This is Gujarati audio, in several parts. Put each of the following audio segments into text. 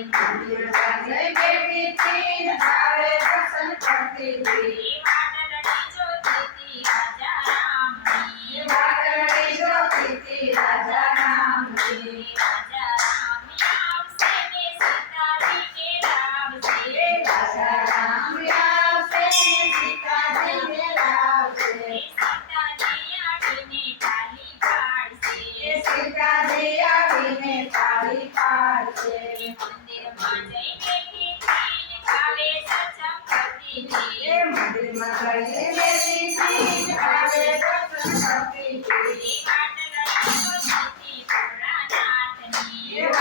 મંદિર સાજે બેઠી થી ને ભાવે દર્શન કરતી હતી વાટડી જોતી હતી રાજા રામની રાજા રામ આવશે સીતાજીને લાવશે સીતાજી આવીને તાળી પાડશે મંદિરમાં જઈને બેઠી થી ને ભાવે દર્શન કરતી હતી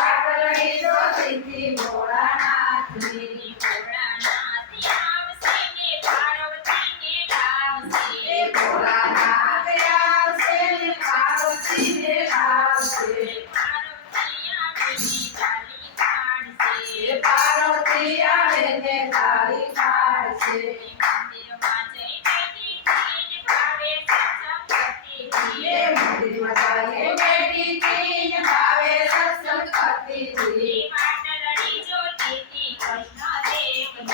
વાટડી જોતી હતી ભોળાનાથની ભોળાનાથ આવશે ને પાર્વતીને લાવશે પાર્વતી આવે ને તાળી પાડશે મંદિરમાં જઈને બેઠી થી ને ભાવે દર્શન કરતી હતી વાટડી જોતી હતી કૃષ્ણદેવની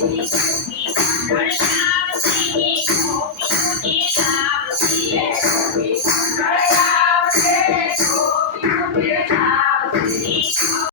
Thank you.